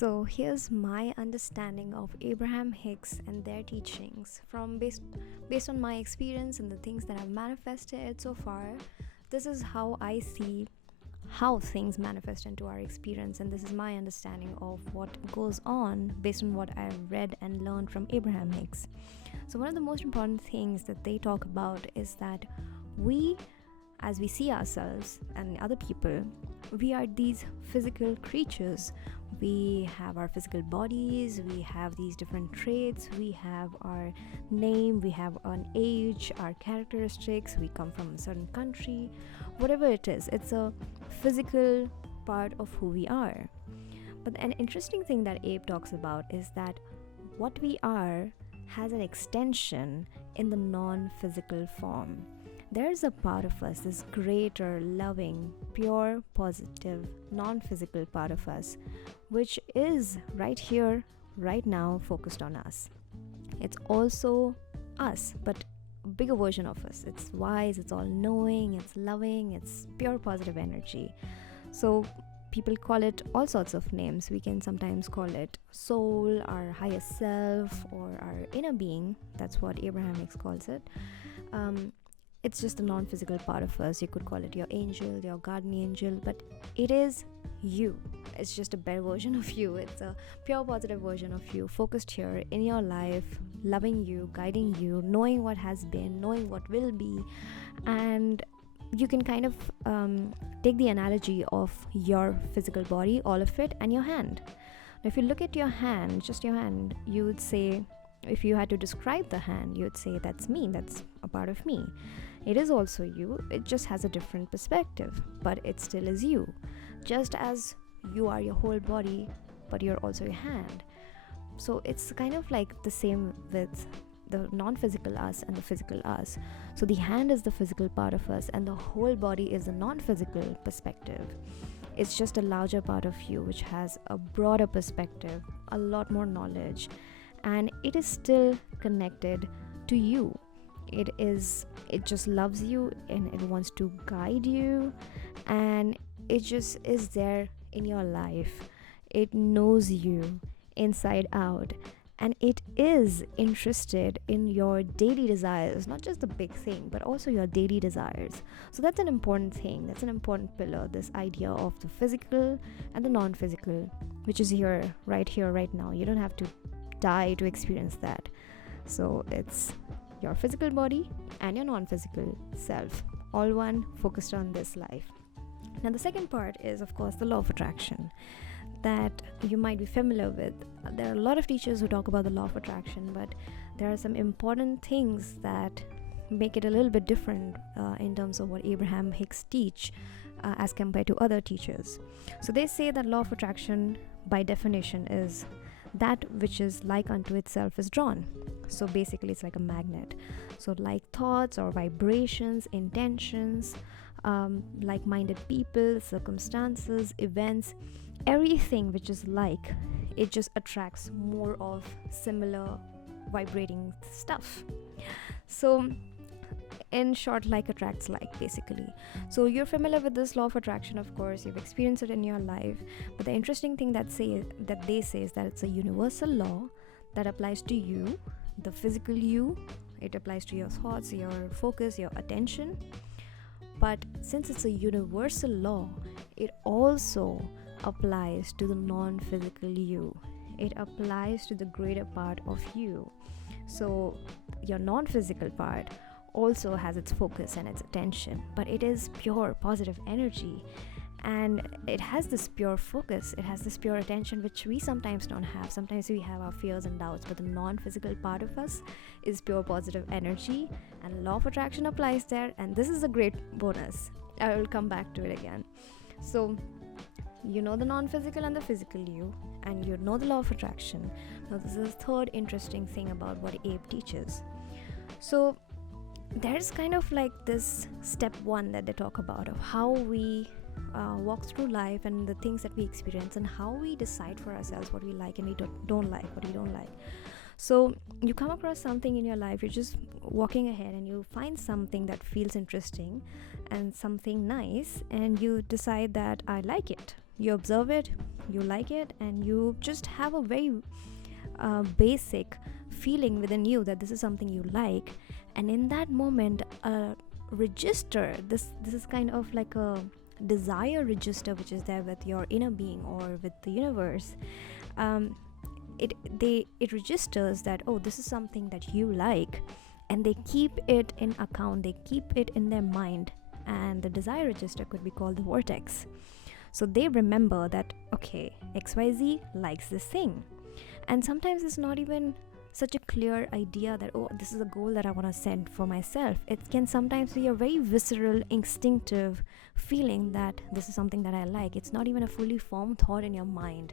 So here's my understanding of Abraham Hicks and their teachings from based on my experience and the things that I've manifested so far. This is how I see how things manifest into our experience, and this is my understanding of what goes on based on what I've read and learned from Abraham Hicks. So one of the most important things that they talk about is that we, as we see ourselves and other people, we are these physical creatures. We have our physical bodies, we have these different traits, we have our name, we have an age, our characteristics, we come from a certain country, whatever it is, it's a physical part of who we are. But an interesting thing that Abe talks about is that what we are has an extension in the non-physical form. There's a part of us, this greater, loving, pure, positive, non-physical part of us, which is right here, right now, focused on us. It's also us, but a bigger version of us. It's wise, it's all-knowing, it's loving, it's pure positive energy. So people call it all sorts of names. We can sometimes call it soul, our higher self, or our inner being. That's what Abraham Hicks calls it. It's just a non-physical part of us. You could call it your angel, your guardian angel, but it is you. It's just a better version of you. It's a pure positive version of you, focused here in your life, loving you, guiding you, knowing what has been, knowing what will be. And you can kind of take the analogy of your physical body, all of it, and your hand. Now, if you look at your hand, just your hand, you would say, if you had to describe the hand, you would say, that's me, that's a part of me. It is also you, it just has a different perspective, but it still is you. Just as you are your whole body, but you're also your hand. So it's kind of like the same with the non-physical us and the physical us. So the hand is the physical part of us, and the whole body is the non-physical perspective. It's just a larger part of you which has a broader perspective, a lot more knowledge, and it is still connected to you. It just loves you, and it wants to guide you, and it just is there in your life. It knows you inside out, and it is interested in your daily desires, not just the big thing, but also your daily desires. So that's an important thing, that's an important pillar, this idea of the physical and the non-physical, which is here, right now. You don't have to die to experience that. So it's your physical body and your non-physical self, all one, focused on this life. Now the second part is, of course, the law of attraction that you might be familiar with. There are a lot of teachers who talk about the law of attraction, but there are some important things that make it a little bit different in terms of what Abraham Hicks teach as compared to other teachers. So they say that law of attraction by definition is that which is like unto itself is drawn. So basically it's like a magnet. So like thoughts or vibrations, intentions, like-minded people, circumstances, events, everything which is like, it just attracts more of similar vibrating stuff. So in short, like attracts like, basically. So you're familiar with this law of attraction, of course, you've experienced it in your life, but the interesting thing that they say is that it's a universal law that applies to you, the physical you. It applies to your thoughts, your focus, your attention. But since it's a universal law, it also applies to the non-physical you. It applies to the greater part of you. So your non-physical part also has its focus and its attention, but it is pure positive energy, and it has this pure focus, it has this pure attention, which we sometimes don't have. Sometimes we have our fears and doubts, but the non-physical part of us is pure positive energy, and law of attraction applies there. And this is a great bonus, I will come back to it again. So you know the non-physical and the physical you, and you know the law of attraction. Now this is the third interesting thing about what Abe teaches. So there's kind of like this step one that they talk about of how we walk through life and the things that we experience, and how we decide for ourselves what we like and we don't like, what we don't like. So you come across something in your life, you're just walking ahead and you find something that feels interesting and something nice, and you decide that I like it. You observe it, you like it, and you just have a very basic feeling within you that this is something you like. And in that moment, a register, this is kind of like a desire register which is there with your inner being or with the universe. It registers that, oh, this is something that you like, and they keep it in account, they keep it in their mind. And the desire register could be called the vortex. So they remember that, okay, XYZ likes this thing. And sometimes it's not even such a clear idea that, oh, this is a goal that I want to set for myself. It can sometimes be a very visceral, instinctive feeling that this is something that I like. It's not even a fully formed thought in your mind,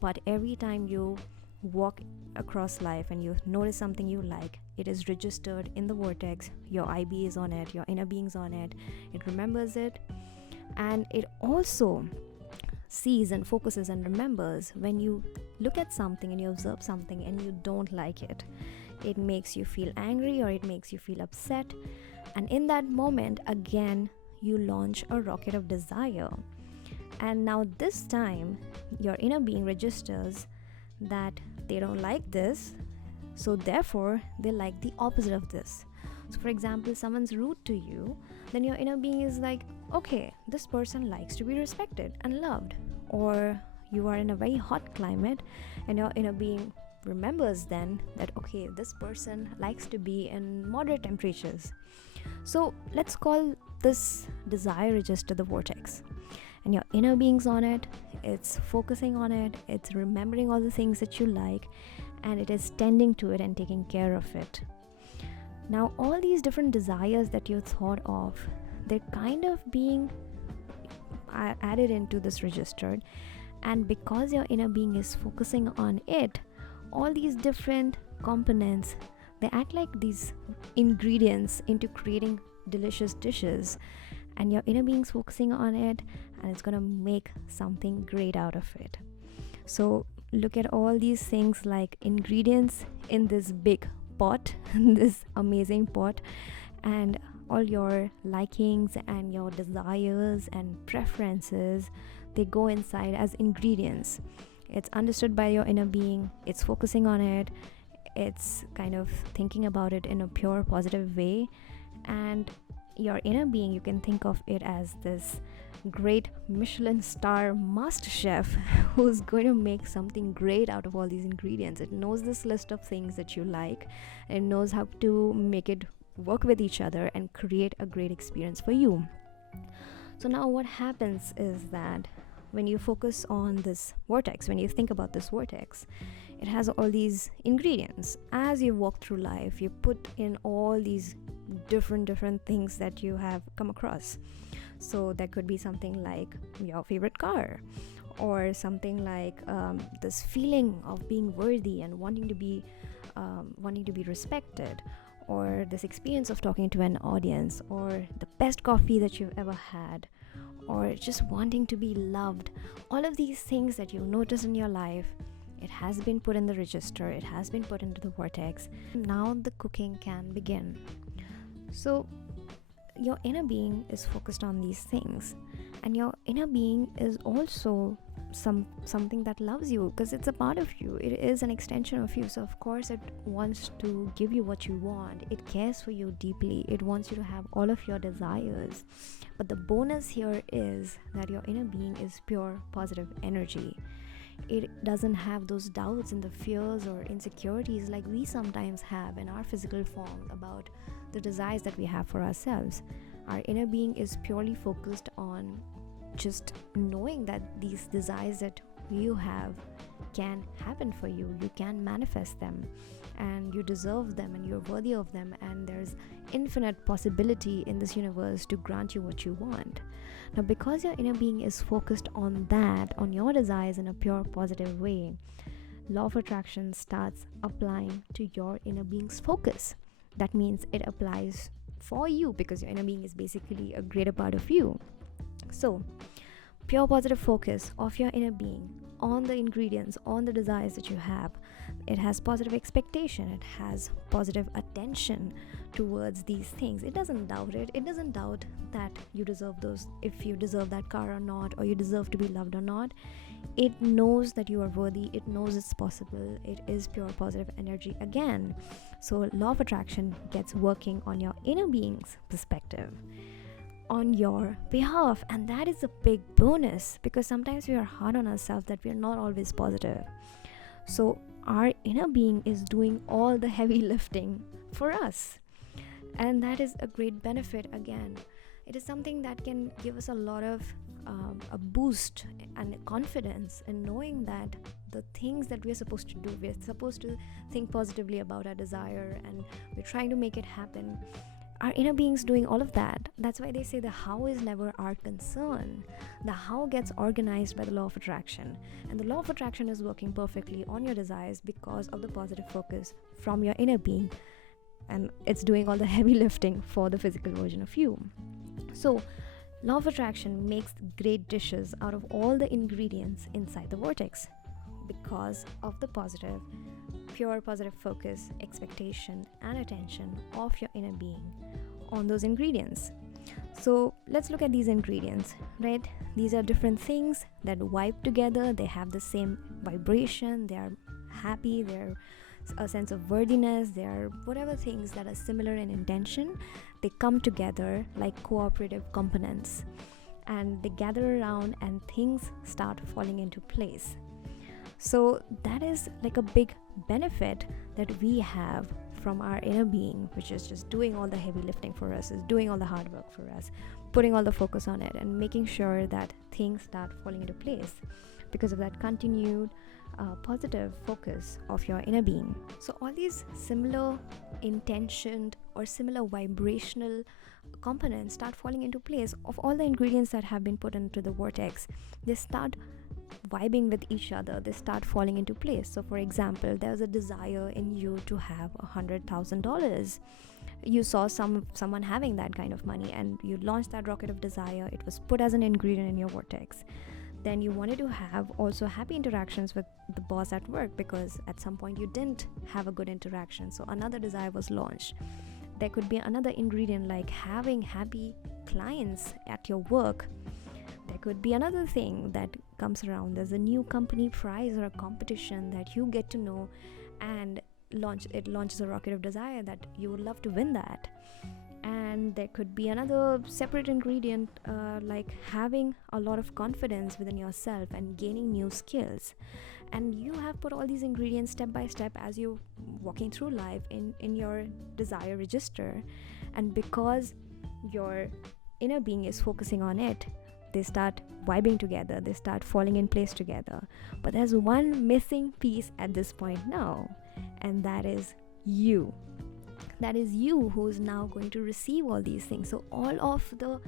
but every time you walk across life and you notice something you like, it is registered in the vortex. Your IB is on it, your inner being's on it, it remembers it. And it also sees and focuses and remembers when you look at something and you observe something and you don't like it. It makes you feel angry or it makes you feel upset. And in that moment, again, you launch a rocket of desire. And now this time, your inner being registers that they don't like this, so therefore they like the opposite of this. So for example, someone's rude to you, then your inner being is like, okay, this person likes to be respected and loved. Or you are in a very hot climate and your inner being remembers then that, okay, this person likes to be in moderate temperatures. So let's call this desire register the vortex. And your inner being's on it, it's focusing on it, it's remembering all the things that you like, and it is tending to it and taking care of it. Now all these different desires that you thought of, they're kind of being added into this register. And because your inner being is focusing on it, all these different components, they act like these ingredients into creating delicious dishes. And your inner being's focusing on it, and it's gonna make something great out of it. So look at all these things like ingredients in this big pot, this amazing pot, and all your likings and your desires and preferences, they go inside as ingredients. It's understood by your inner being, it's focusing on it, it's kind of thinking about it in a pure positive way. And your inner being, you can think of it as this great Michelin star master chef who's going to make something great out of all these ingredients. It knows this list of things that you like, and it knows how to make it work with each other and create a great experience for you. So now what happens is that when you focus on this vortex, when you think about this vortex, it has all these ingredients. As you walk through life, you put in all these different things that you have come across. So that could be something like your favorite car, or something like this feeling of being worthy and wanting to be respected, or this experience of talking to an audience, or the best coffee that you've ever had, or just wanting to be loved. All of these things that you notice in your life, it has been put in the register, it has been put into the vortex. Now the cooking can begin. So your inner being is focused on these things, and your inner being is also something that loves you, because it's a part of you, it is an extension of you. So of course it wants to give you what you want, it cares for you deeply, it wants you to have all of your desires. But the bonus here is that your inner being is pure positive energy. It doesn't have those doubts and the fears or insecurities like we sometimes have in our physical form about the desires that we have for ourselves. Our inner being is purely focused on just knowing that these desires that you have can happen for you, you can manifest them, and you deserve them, and you're worthy of them, and there's infinite possibility in this universe to grant you what you want. Now because your inner being is focused on that, on your desires in a pure positive way, law of attraction starts applying to your inner being's focus. That means it applies for you, because your inner being is basically a greater part of you. So pure positive focus of your inner being on the ingredients, on the desires that you have, it has positive expectation, it has positive attention towards these things. It doesn't doubt it, it doesn't doubt that you deserve those, if you deserve that car or not, or you deserve to be loved or not. It knows that you are worthy, it knows it's possible, it is pure positive energy again. So law of attraction gets working on your inner being's perspective on your behalf, and that is a big bonus, because sometimes we are hard on ourselves that we are not always positive. So our inner being is doing all the heavy lifting for us, and that is a great benefit. Again, it is something that can give us a lot of a boost and confidence in knowing that the things that we're supposed to do, we're supposed to think positively about our desire, and we're trying to make it happen. Our inner being's doing all of that. That's why they say the how is never our concern. The how gets organized by the law of attraction, and the law of attraction is working perfectly on your desires because of the positive focus from your inner being, and it's doing all the heavy lifting for the physical version of you. So law of attraction makes great dishes out of all the ingredients inside the vortex because of the positive, pure positive focus, expectation, and attention of your inner being on those ingredients. So let's look at these ingredients, right? These are different things that vibe together. They have the same vibration. They are happy. They're a sense of worthiness. They are whatever things that are similar in intention. They come together like cooperative components, and they gather around and things start falling into place. So that is like a big benefit that we have from our inner being, which is just doing all the heavy lifting for us, is doing all the hard work for us, putting all the focus on it, and making sure that things start falling into place because of that continued positive focus of your inner being. So all these similar intentioned or similar vibrational components start falling into place of all the ingredients that have been put into the vortex. They start vibing with each other, they start falling into place. So for example, there's a desire in you to have $100,000. You saw someone having that kind of money, and you launched that rocket of desire. It was put as an ingredient in your vortex. Then you wanted to have also happy interactions with the boss at work, because at some point you didn't have a good interaction, so another desire was launched. There could be another ingredient like having happy clients at your work. There could be another thing that comes around. There's a new company prize or a competition that you get to know, and launches a rocket of desire that you would love to win that. And there could be another separate ingredient like having a lot of confidence within yourself and gaining new skills. And you have put all these ingredients step by step as you're walking through life in your desire register. And because your inner being is focusing on it, they start vibing together, they start falling in place together. But there's one missing piece at this point now, and that is you. That is you who is now going to receive all these things. So all of the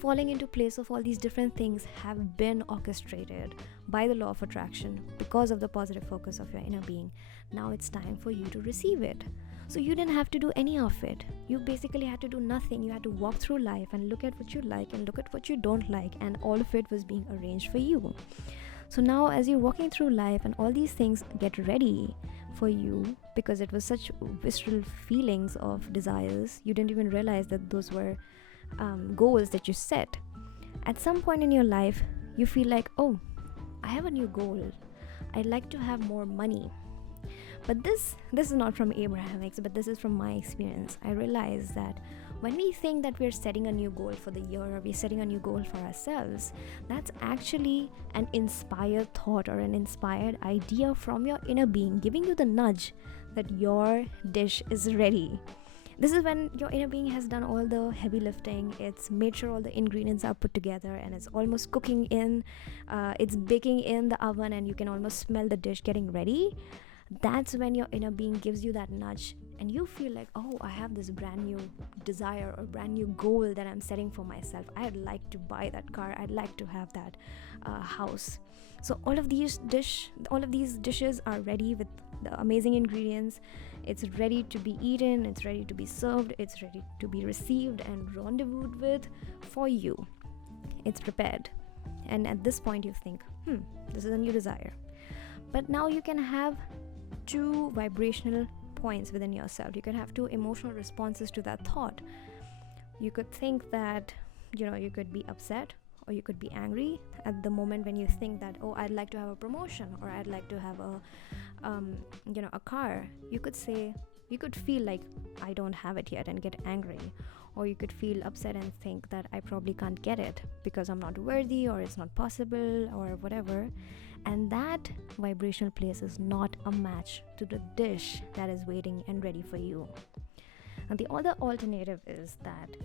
falling into place of all these different things have been orchestrated by the law of attraction because of the positive focus of your inner being. Now it's time for you to receive it. So you didn't have to do any of it. You basically had to do nothing. You had to walk through life and look at what you like and look at what you don't like, and all of it was being arranged for you. So now as you're walking through life and all these things get ready for you, because it was such visceral feelings of desires, you didn't even realize that those were goals that you set. At some point in your life, you feel like, oh, I have a new goal. I'd like to have more money. But this is not from Abraham Hicks, but this is from my experience. I realized that when we think that we're setting a new goal for the year, or we're setting a new goal for ourselves, that's actually an inspired thought or an inspired idea from your inner being, giving you the nudge that your dish is ready. This is when your inner being has done all the heavy lifting. It's made sure all the ingredients are put together, and it's almost cooking in, it's baking in the oven, and you can almost smell the dish getting ready. That's when your inner being gives you that nudge, and you feel like, oh, I have this brand new desire or brand new goal that I'm setting for myself. I'd like to buy that car. I'd like to have that house. So all of these dishes are ready with the amazing ingredients. It's ready to be eaten. It's ready to be served. It's ready to be received and rendezvoused with for you. It's prepared. And at this point you think, this is a new desire. But now you can have two vibrational points within yourself. You can have two emotional responses to that thought. You could think that, you could be upset, or or you could be angry at the moment when you think that, oh, I'd like to have a promotion, or I'd like to have a car. You could feel like I don't have it yet and get angry, or you could feel upset and think that I probably can't get it because I'm not worthy, or it's not possible, or whatever. And that vibrational place is not a match to the dish that is waiting and ready for you. And the other alternative is that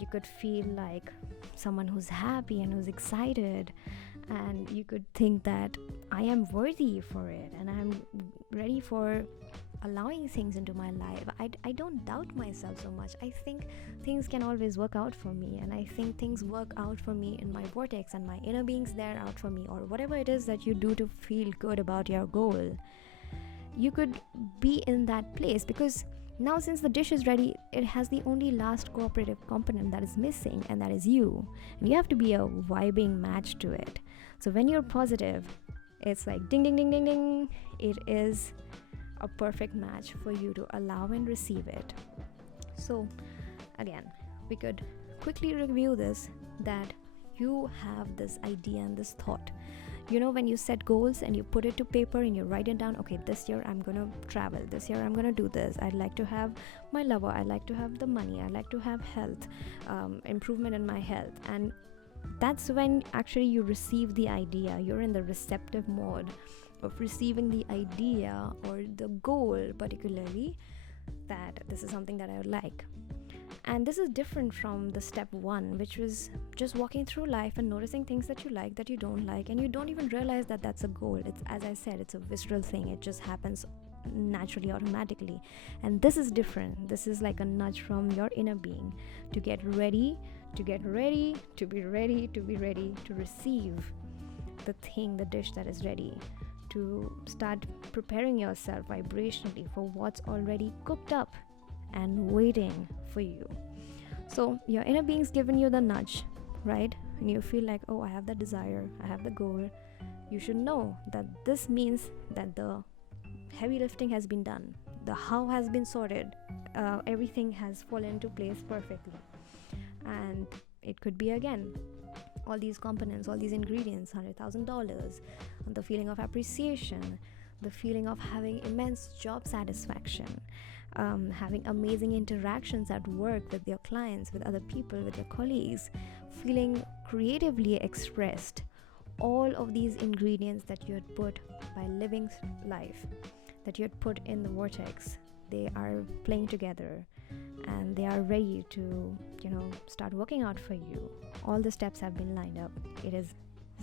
you could feel like someone who's happy and who's excited, and you could think that I am worthy for it and I'm ready for allowing things into my life. I don't doubt myself so much. I think things can always work out for me, and I think things work out for me in my vortex, and my inner beings there out for me, or whatever it is that you do to feel good about your goal. You could be in that place, because now since the dish is ready, it has the only last cooperative component that is missing, and that is you. And you have to be a vibing match to it. So when you're positive, it's like ding ding ding ding ding. It is a perfect match for you to allow and receive it. So again, we could quickly review this, that you have this idea and this thought. When you set goals and you put it to paper and you write it down, okay, this year I'm gonna travel, this year I'm gonna do this, I'd like to have my lover, I'd like to have the money, I'd like to have health, improvement in my health. And that's when actually you receive the idea. You're in the receptive mode of receiving the idea or the goal, particularly, that this is something that I would like. And this is different from the step 1, which was just walking through life and noticing things that you like, that you don't like, and you don't even realize that that's a goal. It's, as I said, it's a visceral thing. It just happens naturally, automatically. And this is different. This is like a nudge from your inner being to get ready, to be ready to receive the thing, the dish that is ready, to start preparing yourself vibrationally for what's already cooked up and waiting for you. So your inner being's given you the nudge, right? And you feel like, oh, I have the desire, I have the goal. You should know that this means that the heavy lifting has been done, the how has been sorted, everything has fallen into place perfectly. And it could be, again, all these components, all these ingredients, $100,000, the feeling of appreciation, the feeling of having immense job satisfaction, having amazing interactions at work with your clients, with other people, with your colleagues, feeling creatively expressed. All of these ingredients that you had put by living life, that you had put in the vortex, they are playing together and they are ready to, start working out for you. All the steps have been lined up. It is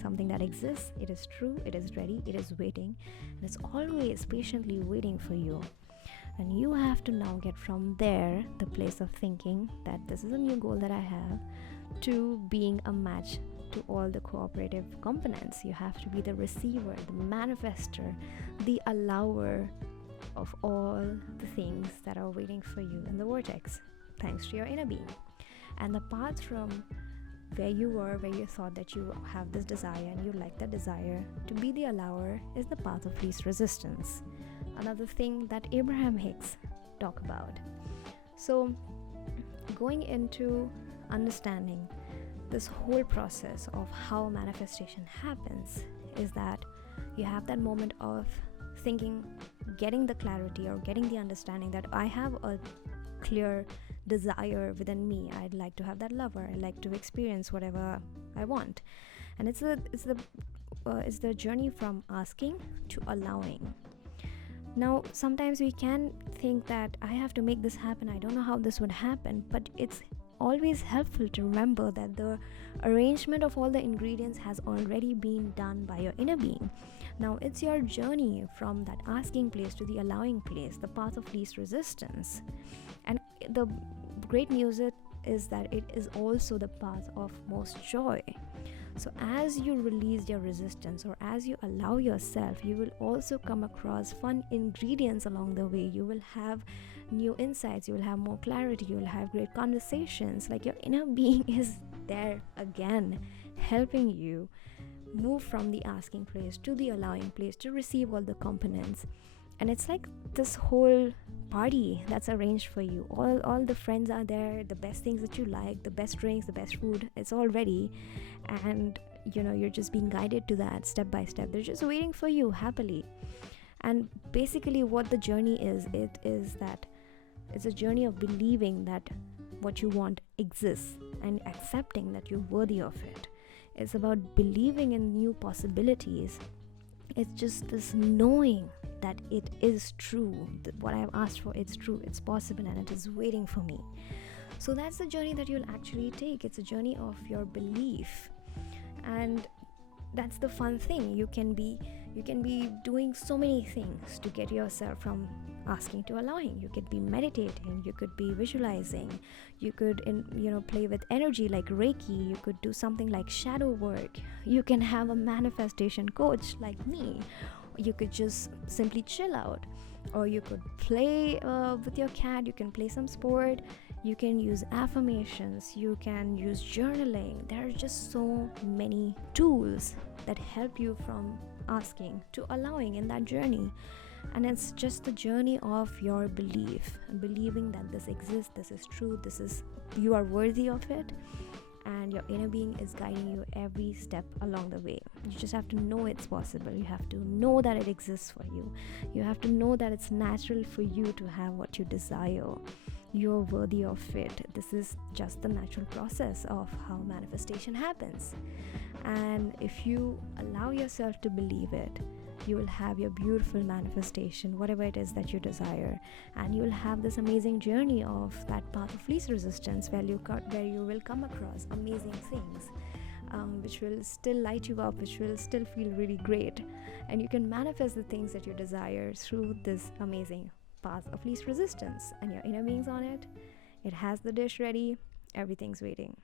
something that exists, it is true, it is ready, it is waiting, and it's always patiently waiting for you. And you have to now get from there, the place of thinking that this is a new goal that I have, to being a match to all the cooperative components. You have to be the receiver, the manifester, the allower of all the things that are waiting for you in the vortex, thanks to your inner being. And the path from where you were, where you thought that you have this desire and you like that desire, to be the allower is the path of least resistance. Another thing that Abraham Hicks talk about. So going into understanding this whole process of how manifestation happens is that you have that moment of thinking, getting the clarity or getting the understanding that I have a clear desire within me. I'd like to have that lover. I'd like to experience whatever I want. And it's the journey from asking to allowing. Now, sometimes we can think that I have to make this happen. I don't know how this would happen, but it's always helpful to remember that the arrangement of all the ingredients has already been done by your inner being. Now it's your journey from that asking place to the allowing place, the path of least resistance. And the great news is that it is also the path of most joy. So as you release your resistance, or as you allow yourself, you will also come across fun ingredients along the way. You will have new insights, you will have more clarity, you will have great conversations. Like your inner being is there again, helping you move from the asking place to the allowing place to receive all the components. And it's like this whole party that's arranged for you. All the friends are there, the best things that you like, the best drinks, the best food, it's all ready. And you're just being guided to that step by step. They're just waiting for you happily. And basically what the journey is, it is that it's a journey of believing that what you want exists and accepting that you're worthy of it. It's about believing in new possibilities. It's just this knowing that it is true, that what I've asked for, it's true, it's possible, and it is waiting for me. So that's the journey that you'll actually take. It's a journey of your belief. And that's the fun thing. You can be doing so many things to get yourself from asking to allowing. You could be meditating, you could be visualizing, you could play with energy like Reiki, you could do something like shadow work, you can have a manifestation coach like me, you could just simply chill out, or you could play with your cat, you can play some sport, you can use affirmations, you can use journaling. There are just so many tools that help you from asking to allowing in that journey. And it's just the journey of your belief, believing that this exists, this is true, you are worthy of it, and your inner being is guiding you every step along the way. You just have to know it's possible. You have to know that it exists for you. You have to know that it's natural for you to have what you desire. You're worthy of it. This is just the natural process of how manifestation happens. And if you allow yourself to believe it, you will have your beautiful manifestation, whatever it is that you desire, and you will have this amazing journey of that path of least resistance, where you will come across amazing things, which will still light you up, which will still feel really great, and you can manifest the things that you desire through this amazing path of least resistance. And your inner being's on it. It has the dish ready. Everything's waiting.